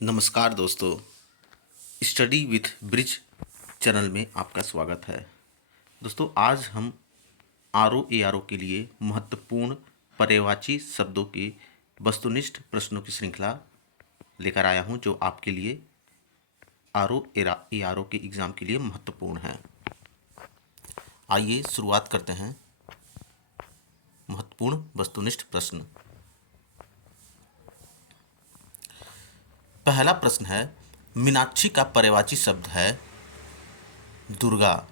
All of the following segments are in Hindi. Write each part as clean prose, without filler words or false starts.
नमस्कार दोस्तों, स्टडी विथ ब्रिज चैनल में आपका स्वागत है। दोस्तों, आज हम आर ओ के लिए महत्वपूर्ण पर्यायवाची शब्दों के वस्तुनिष्ठ प्रश्नों की श्रृंखला लेकर आया हूं, जो आपके लिए आर ओ के एग्ज़ाम के लिए महत्वपूर्ण है। आइए शुरुआत करते हैं। महत्वपूर्ण वस्तुनिष्ठ प्रश्न। पहला प्रश्न है, मीनाक्षी का पर्यायवाची शब्द है दुर्गा।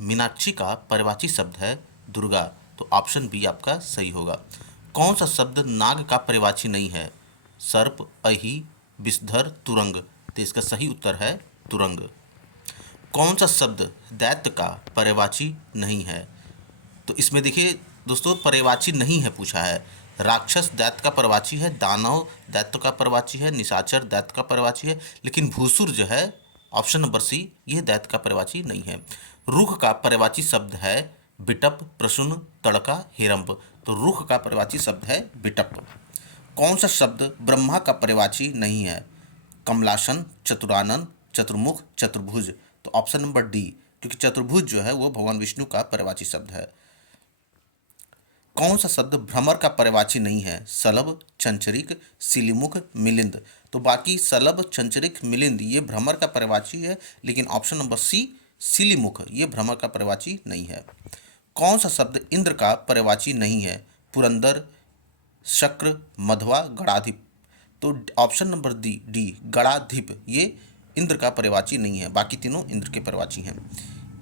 मीनाक्षी का पर्यायवाची शब्द है दुर्गा, तो ऑप्शन बी आपका सही होगा। कौन सा शब्द नाग का पर्यायवाची नहीं है? सर्प, अहि, विषधर, तुरंग। तो इसका सही उत्तर है तुरंग। कौन सा शब्द दैत्य का पर्यायवाची नहीं है? तो इसमें देखिए दोस्तों, पर्यायवाची नहीं है पूछा है। राक्षस दैत्य का पर्यायवाची है, दानव दैत्य का पर्यायवाची है, निशाचर दैत्य का पर्यायवाची है, लेकिन भूसुर जो है ऑप्शन नंबर सी, यह दैत्य का पर्यायवाची नहीं है। रुख का पर्यायवाची शब्द है बिटप, प्रसून, तड़का, हिरंब। तो रुख का पर्यायवाची शब्द है बिटप। कौन सा शब्द ब्रह्मा का पर्यायवाची नहीं है? कमलासन, चतुरानन, चतुर्मुख, चतुर्भुज। तो ऑप्शन नंबर डी, क्योंकि चतुर्भुज जो है वो भगवान विष्णु का पर्यायवाची शब्द है। कौन सा शब्द भ्रमर का पर्यायवाची नहीं है? सलभ, चंचरिक, सिलीमुख, मिलिंद। तो बाकी सलभ, चंचरिक, मिलिंद ये भ्रमर का पर्यायवाची है, लेकिन ऑप्शन नंबर सी, सिलीमुख, ये भ्रमर का पर्यायवाची नहीं है। कौन सा शब्द इंद्र का पर्यायवाची नहीं है? पुरंदर, शक्र, मध्वा, गणाधिप। तो ऑप्शन नंबर डी, गणाधिप, ये इंद्र का पर्यायवाची नहीं है, बाकी तीनों इंद्र के पर्यायवाची हैं।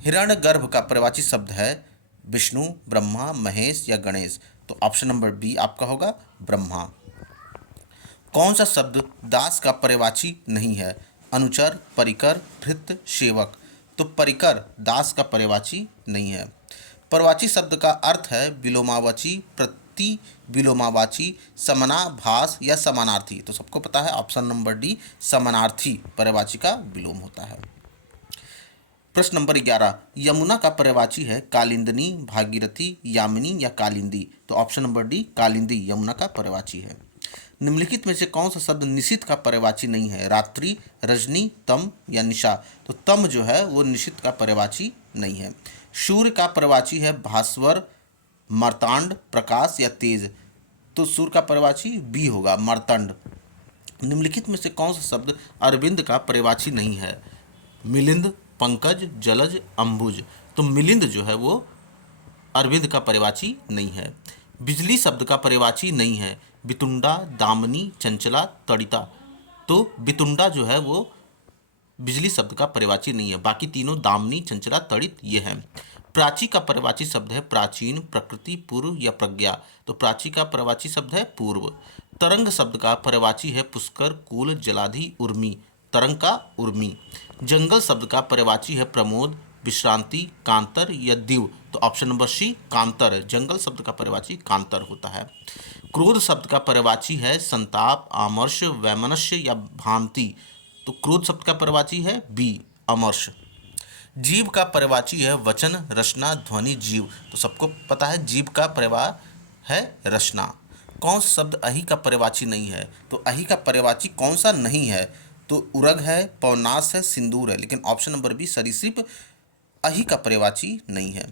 हिरण्यगर्भ का पर्यायवाची शब्द है विष्णु, ब्रह्मा, महेश या गणेश। तो ऑप्शन नंबर बी आपका होगा ब्रह्मा। कौन सा शब्द दास का पर्यायवाची नहीं है? अनुचर, परिकर, भृत्य, सेवक। तो परिकर दास का पर्यायवाची नहीं है। पर्यायवाची शब्द का अर्थ है विलोमावाची, प्रति विलोमावाची, समानाभास या समानार्थी। तो सबको पता है ऑप्शन नंबर डी, समानार्थी पर्यायवाची का विलोम होता है। प्रश्न नंबर 11, यमुना का पर्यायवाची है कालिंदिनी, भागीरथी, यामिनी या कालिंदी। तो option number D, Kalindi Yamuna का पर्यायवाची है। निम्नलिखित में से कौन सा शब्द निशित का पर्यायवाची नहीं है? रात्रि, रजनी, तम या निशा। तो तम जो है वो निशित का पर्यायवाची नहीं है। सूर्य का पर्यायवाची है भास्वर, मार्तांड, प्रकाश या तेज। तो सूर्य का पर्यायवाची बी होगा, मार्तंड। निम्नलिखित में से कौन सा शब्द अरविंद का पर्यायवाची नहीं है? मिलिंद, पंकज, जलज, अंबुज। तो मिलिंद जो है वो अरविंद का पर्यायवाची नहीं है। बिजली शब्द का पर्यायवाची नहीं है? बितुंडा, दामिनी, चंचला, तड़िता। तो बितुंडा जो है वो बिजली शब्द का पर्यायवाची नहीं है, बाकी तीनों दामिनी, चंचला, तड़ित ये हैं। प्राची का पर्यायवाची शब्द है प्राचीन, प्रकृति, पूर्व या प्रज्ञा। तो प्राची का पर्यायवाची शब्द है पूर्व। तरंग शब्द का पर्यायवाची है पुष्कर, कुल, जलाधि, उर्मी। तरंग का उर्मी। जंगल शब्द का पर्यायवाची है प्रमोद, विश्रांति, कांतर या दिव। तो ऑप्शन नंबर सी, कांतर। जंगल शब्द का पर्यायवाची कांतर होता है। क्रोध शब्द का पर्यायवाची है संताप, आमर्ष, वैमनस्य या भांति। तो क्रोध शब्द का पर्यायवाची है बी, अमर्ष। जीव का पर्यायवाची है वचन, रचना, ध्वनि, जीव। तो सबको पता है जीव का पर्यायवाची है रचना। कौन सा शब्द अहि का पर्यायवाची नहीं है? तो अहि का पर्यायवाची कौन सा नहीं है? तो उरग है, पवनास है, सिंदूर है, लेकिन ऑप्शन नंबर बी, सरीसृप, अहि का पर्यायवाची नहीं है।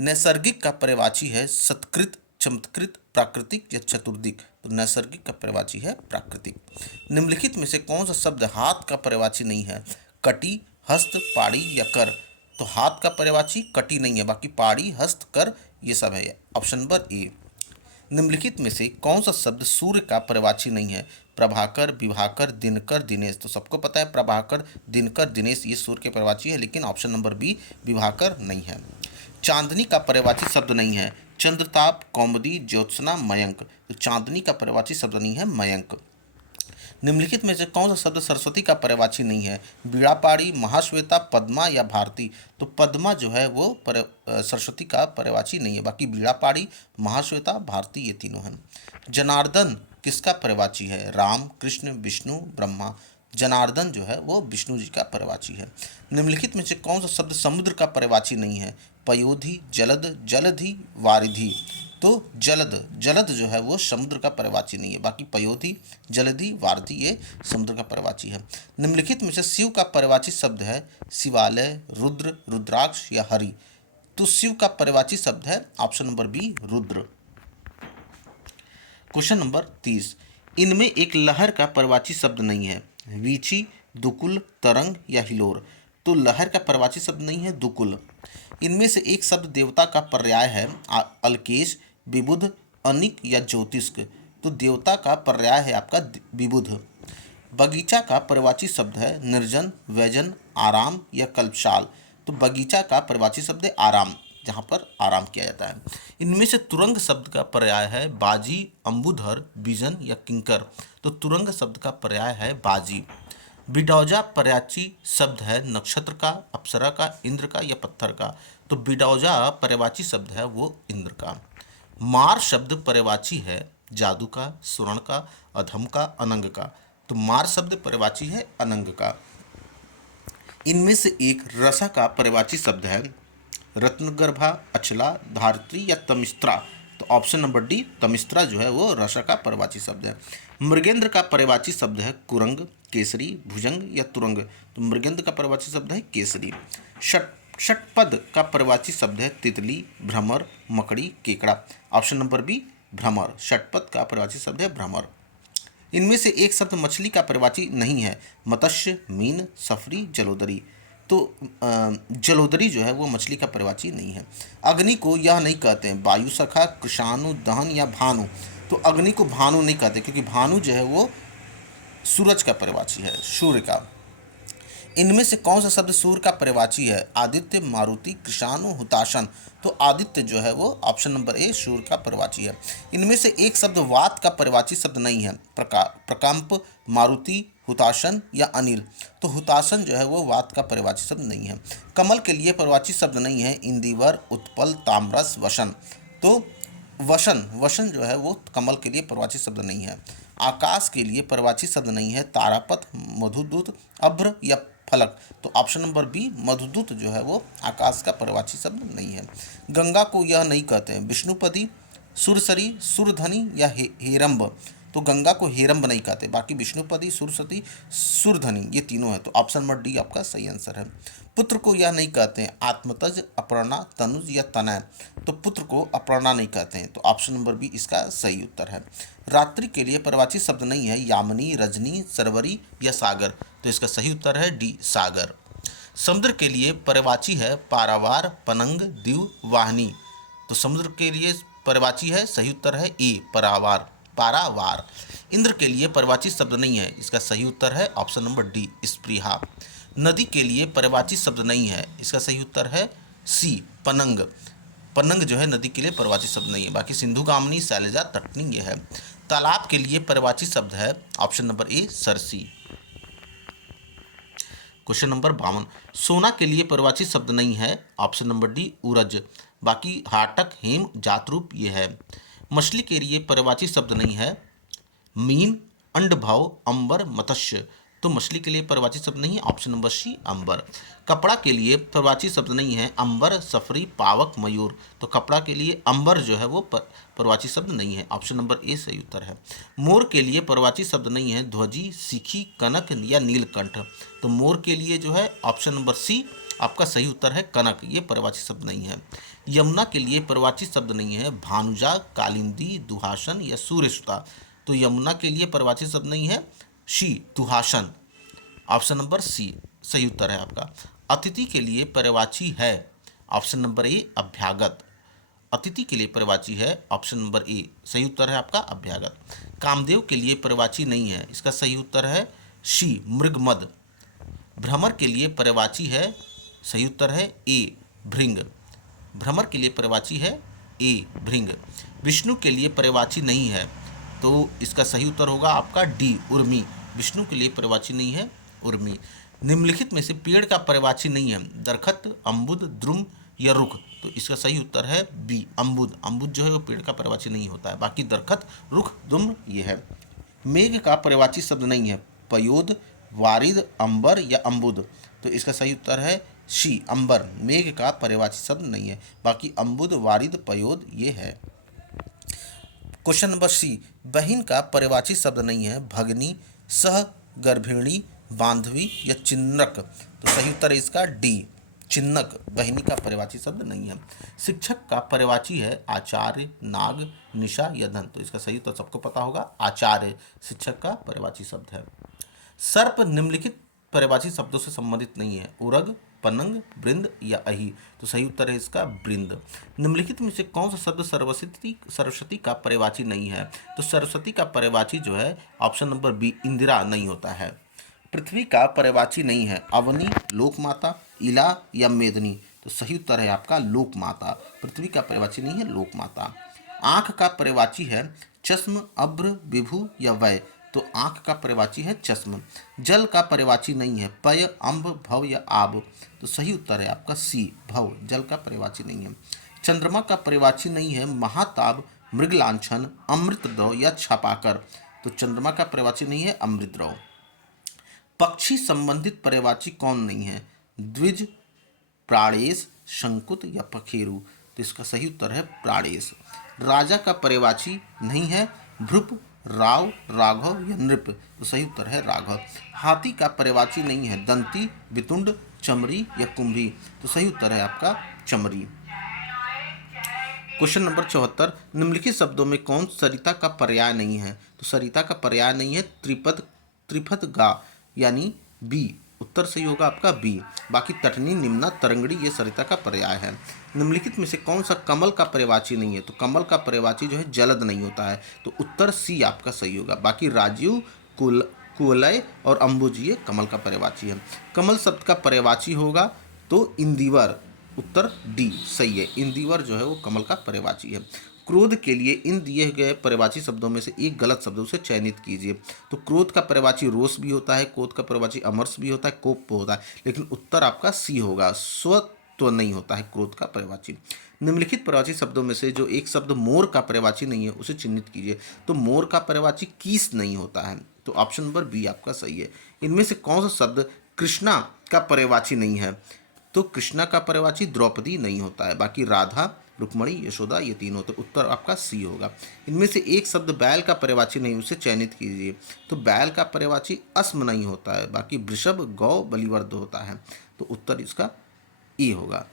नैसर्गिक का पर्यायवाची है सत्कृत, चमत्कृत, प्राकृतिक या चतुर्दिक। तो नैसर्गिक का पर्यायवाची है प्राकृतिक। निम्नलिखित में से कौन सा शब्द हाथ का पर्यायवाची नहीं है? कटी, हस्त, पाड़ी या कर। तो हाथ का पर्यायवाची कटी नहीं है, बाकी पाड़ी, हस्त, कर ये सब है, ऑप्शन नंबर ए। निम्नलिखित में से कौन सा शब्द सूर्य का पर्यायवाची नहीं है? प्रभाकर, विभाकर, दिनकर, दिनेश। तो सबको पता है प्रभाकर, दिनकर, दिनेश ये सूर्य के पर्यायवाची है, लेकिन ऑप्शन नंबर बी, विभाकर नहीं है। चांदनी का पर्यायवाची शब्द नहीं है? चंद्रताप, कौमुदी, ज्योत्सना, मयंक। तो चांदनी का पर्यायवाची शब्द नहीं है मयंक। निम्नलिखित में से कौन सा शब्द सरस्वती का पर्यायवाची नहीं है? बीड़ापाड़ी, महाश्वेता, पद्मा या भारती। तो पद्मा जो है वो सरस्वती का पर्यायवाची नहीं है, बाकी बीड़ापाड़ी, महाश्वेता, भारती ये तीनों हैं। जनार्दन किसका पर्यायवाची है? राम, कृष्ण, विष्णु, ब्रह्मा। जनार्दन जो है वो विष्णु जी का पर्यायवाची है। निम्नलिखित में से कौन सा शब्द समुद्र का पर्यायवाची नहीं है? पयोधि, जलद, जलधि, वारिधि। तो जलद जो है वो समुद्र का पर्यायवाची नहीं है। बाकी पयोधी, जलधि, वारधि ये समुद्र का पर्यायवाची है। निम्नलिखित में से शिव का पर्यायवाची शब्द है शिवालय, रुद्र, रुद्राक्ष या हरि। तो शिव का पर्यायवाची शब्द है option number B Rudra. Question number 30, इनमें एक लहर का पर्यायवाची शब्द नहीं है। वीची, दुकुल, तरंग या हिलोर। तो लहर का पर्यायवाची शब्द नहीं है दुकुल। इनमें से एक शब्द देवता का पर्याय है अलकेश, विबुध, अनिक या ज्योतिष्क। तो देवता का पर्याय है आपका विबुध। बगीचा का पर्यायवाची शब्द है निर्जन, वैजन, आराम या कल्पशाल। तो बगीचा का पर्यायवाची शब्द है आराम, जहाँ पर आराम किया जाता है। इनमें से तुरंग शब्द का पर्याय है बाजी, अंबुधर, बीजन या किंकर। तो तुरंग शब्द का पर्याय है बाजी। बिडौजा पर्यायवाची शब्द है नक्षत्र का, अप्सरा का, इंद्र का या पत्थर का। तो बिडौजा पर्यायवाची शब्द है वो इंद्र का। मार शब्द पर्यायवाची है जादू का, स्वर्ण का, अधम का, अनंग का। तो मार शब्द पर्यायवाची है अनंग का। इनमें से एक रसा का पर्यायवाची शब्द है रत्नगर्भा, अचला, धारित्री या तमिस्त्रा। तो ऑप्शन नंबर डी तमिस्त्रा जो है वो रसा का पर्यायवाची शब्द है। मृगेंद्र का पर्यायवाची शब्द है कुरंग, केसरी, भुजंग या तुरंग। तो मृगेंद्र का पर्यायवाची शब्द है केसरी। षटपद का पर्यायवाची शब्द है तितली, भ्रमर, मकड़ी, केकड़ा। ऑप्शन नंबर बी भ्रमर। षटपद का पर्यायवाची शब्द है भ्रमर। इनमें से एक शब्द मछली का पर्यायवाची नहीं है। मत्स्य, मीन, सफरी, जलोदरी। तो जलोदरी जो है वो मछली का पर्यायवाची नहीं है। अग्नि को यह नहीं कहते हैं वायु सखा, कृषाणु, दहन या भानु। तो अग्नि को भानु नहीं कहते, क्योंकि भानु जो है वो सूरज का पर्यायवाची है, सूर्य का। इनमें से कौन सा शब्द सूर्य का पर्यायवाची है? आदित्य, मारुति, कृषाणु, हुताशन। तो आदित्य जो है वो ऑप्शन नंबर ए सूर्य का पर्यायवाची है। इनमें से एक शब्द वात का पर्यायवाची शब्द नहीं है। प्रकंप, मारुति, हुताशन या अनिल। तो हुताशन जो है वो वात का पर्यायवाची शब्द नहीं है। कमल के लिए पर्यायवाची शब्द नहीं है। इंदिवर, उत्पल, ताम्रस, वसन। तो वसन जो है वो कमल के लिए पर्यायवाची शब्द नहीं है। आकाश के लिए पर्यायवाची शब्द नहीं है। तारापथ, मधुदूत, अभ्र या फलक। तो ऑप्शन नंबर बी मधुदूत जो है वो आकाश का पर्यायवाची शब्द नहीं है। गंगा को यह नहीं कहते हैं विष्णुपदी, सुरसरी, सुरधनी या हेरंब। तो गंगा को हेरंब नहीं कहते। बाकी विष्णुपदी, सुरसती, सुरधनी ये तीनों है। तो ऑप्शन नंबर डी आपका सही आंसर है। पुत्र को यह नहीं कहते हैं आत्मतज, अपर्णा, तनुज या तनय। तो पुत्र को अपर्णा नहीं कहते हैं। तो ऑप्शन नंबर बी इसका सही उत्तर है। रात्रि के लिए पर्यायवाची शब्द नहीं है। यामिनी, रजनी, सरवरी या सागर। तो इसका सही उत्तर है डी सागर। समुद्र के लिए पर्यायवाची है पारावार, पनंग, दीव, वाहनी। तो समुद्र के लिए पर्यायवाची है, सही उत्तर है ए पारावार। इंद्र के लिए पर्यायवाची शब्द नहीं है। इसका सही उत्तर है ऑप्शन नंबर डी स्पृहा। नदी के लिए पर्यायवाची शब्द नहीं है। इसका सही उत्तर है सी पनंग। पनंग जो है नदी के लिए पर्यायवाची शब्द नहीं है। बाकी सिंधुगामिनी, शैलजा, तटनी यह है। तालाब के लिए पर्यायवाची शब्द है ऑप्शन नंबर ए सरसी। क्वेश्चन नंबर 52, सोना के लिए पर्यायवाची शब्द नहीं है। ऑप्शन नंबर डी उरज। बाकी हाटक, हेम, जातरूप ये है। मछली के लिए पर्यायवाची शब्द नहीं है। मीन, अंडभव, अंबर, मत्स्य। तो मछली के लिए पर्यायवाची शब्द नहीं है। ऑप्शन नंबर सी अंबर। कपड़ा के लिए पर्यायवाची शब्द नहीं है। अंबर, सफरी, पावक, मयूर। तो कपड़ा के लिए अंबर जो है वो पर्यायवाची शब्द नहीं है। ऑप्शन नंबर ए सही उत्तर है। मोर के लिए पर्यायवाची शब्द नहीं है। ध्वजी, सीखी, कनक या नीलकंठ। तो मोर के लिए जो है ऑप्शन नंबर सी आपका सही उत्तर है कनक। ये पर्यायवाची शब्द नहीं है। यमुना के लिए पर्यायवाची शब्द नहीं है। भानुजा, कालिंदी, दुहासन या सूर्यसुता। तो यमुना के लिए पर्यायवाची शब्द नहीं है। शी दुहासन। ऑप्शन नंबर सी सही उत्तर है आपका। अतिथि के लिए पर्यायवाची है। ऑप्शन नंबर ए अभ्यागत। अतिथि के लिए पर्यायवाची है। ऑप्शन नंबर ए सही उत्तर है आपका अभ्यागत। कामदेव के लिए पर्यायवाची नहीं है। इसका सही उत्तर है शी मृगमद। भ्रमर के लिए पर्यायवाची है। सही उत्तर है ए भृंग। भ्रमर के लिए पर्यायवाची है ए भृंग। विष्णु के लिए पर्यायवाची नहीं है। तो इसका सही उत्तर होगा आपका डी उर्मी। विष्णु के लिए पर्यायवाची नहीं है उर्मी। निम्नलिखित में से पेड़ का पर्यायवाची नहीं है। दरखत, अम्बुद, द्रुम या रुख। तो इसका सही उत्तर है बी अम्बुद। अम्बुद जो है वो पेड़ का पर्यायवाची नहीं होता है। बाकी दरखत, रुख, द्रुम ये है। मेघ का पर्यायवाची शब्द नहीं है। पयोद, वारिद, अंबर या अम्बुद। तो इसका सही उत्तर है शी अंबर। मेघ का पर्यायवाची शब्द नहीं है। बाकी अम्बुद, वारिद, पयोद ये है। क्वेश्चन नंबर सी, बहिन का पर्यायवाची शब्द नहीं है भगनी, सह गर्भिणी, बांधवी या चिन्नक। तो सही उत्तर है इसका डी, चिन्नक। बहिनी का पर्यायवाची शब्द नहीं है। शिक्षक का पर्यायवाची है आचार्य, नाग, निशा या धन। तो इसका सही उत्तर सबको पता होगा, आचार्य शिक्षक का पर्यायवाची शब्द है। सर्प निम्नलिखित पर्यायवाची शब्दों से संबंधित नहीं है, उरग, पनंग, बृंद या अहि। तो सही उत्तर है इसका बृंद। निम्नलिखित में से कौन सा शब्द सरस्वती का पर्यायवाची नहीं है। तो सरस्वती का पर्यायवाची जो है ऑप्शन नंबर बी, इंदिरा नहीं होता है। पृथ्वी का पर्यायवाची नहीं है, अवनी, लोकमाता, इला या मेदनी। तो सही उत्तर है आपका लोकमाता। पृथ्वी का पर्यायवाची नहीं है, लोकमाता। आंख का पर्यायवाची है चश्म, अभ्र, विभु या वय। तो आंख का पर्यायवाची है चश्म। जल का पर्यायवाची नहीं है, पय, अम्ब, भव या आब। तो सही उत्तर है आपका सी, भव। जल का पर्यायवाची नहीं है। चंद्रमा का पर्यायवाची नहीं है महाताप, मृगलांछन, अमृतद्रव या छापाकर। तो चंद्रमा का पर्यायवाची नहीं है अमृतद्रव। पक्षी संबंधित पर्यायवाची कौन नहीं है, द्विज, प्राणेश, शंकुत या पखेरु। तो इसका सही उत्तर है प्राणेश। राजा का पर्यायवाची नहीं है भृप, राव, राघव या नृप। तो सही उत्तर है राघव। हाथी का पर्यायवाची नहीं है दंती, वितुंड, चमरी या कुंभी। तो सही उत्तर है आपका चमरी। क्वेश्चन नंबर 74, निम्नलिखित शब्दों में कौन सरिता का पर्याय नहीं है। तो सरिता का पर्याय नहीं है त्रिपद, त्रिपथ गा, यानी बी। उत्तर सही होगा आपका बी। बाकी तटनी, निम्ना, तरंगड़ी ये सरिता का पर्याय है। निम्नलिखित में से कौन सा कमल का पर्यायवाची नहीं है। तो कमल का पर्यायवाची जो है जलद नहीं होता है। तो उत्तर सी आपका सही होगा। बाकी राजीव, कुवलय और अंबुज ये कमल का पर्यायवाची है। कमल शब्द का पर्यायवाची होगा तो इंदिवर। उत्तर डी सही है, इंदिवर जो है वो कमल का पर्यायवाची है। क्रोध के लिए इन दिए गए पर्यायवाची शब्दों में से एक गलत शब्द उसे चयनित कीजिए। तो क्रोध का पर्यायवाची रोष भी होता है, क्रोध का पर्यायवाची अमर्ष भी होता है, कोप होता है, लेकिन उत्तर आपका सी होगा, स्वत्व नहीं होता है क्रोध का पर्यायवाची। निम्नलिखित पर्यायवाची शब्दों में से जो एक शब्द मोर का पर्यायवाची नहीं है उसे चिन्हित कीजिए। तो मोर का पर्यायवाची कीस नहीं होता है। तो ऑप्शन नंबर बी आपका सही है। इनमें से कौन सा शब्द कृष्णा का पर्यायवाची नहीं है। तो कृष्णा का पर्यायवाची द्रौपदी नहीं होता है। बाकी राधा, रुक्मणी, यशोदा ये तीन होते। उत्तर आपका सी होगा। इनमें से एक शब्द बैल का पर्यायवाची नहीं, उसे चयनित कीजिए। तो बैल का पर्यायवाची अस्म नहीं होता है। बाकी वृषभ, गौ, बलिवर्द होता है। तो उत्तर इसका ई होगा।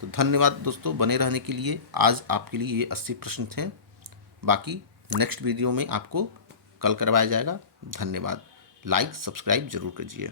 तो धन्यवाद दोस्तों बने रहने के लिए। आज आपके लिए ये 80 प्रश्न थे। बाकी नेक्स्ट वीडियो में आपको कल करवाया जाएगा। धन्यवाद। लाइक सब्सक्राइब जरूर कीजिए।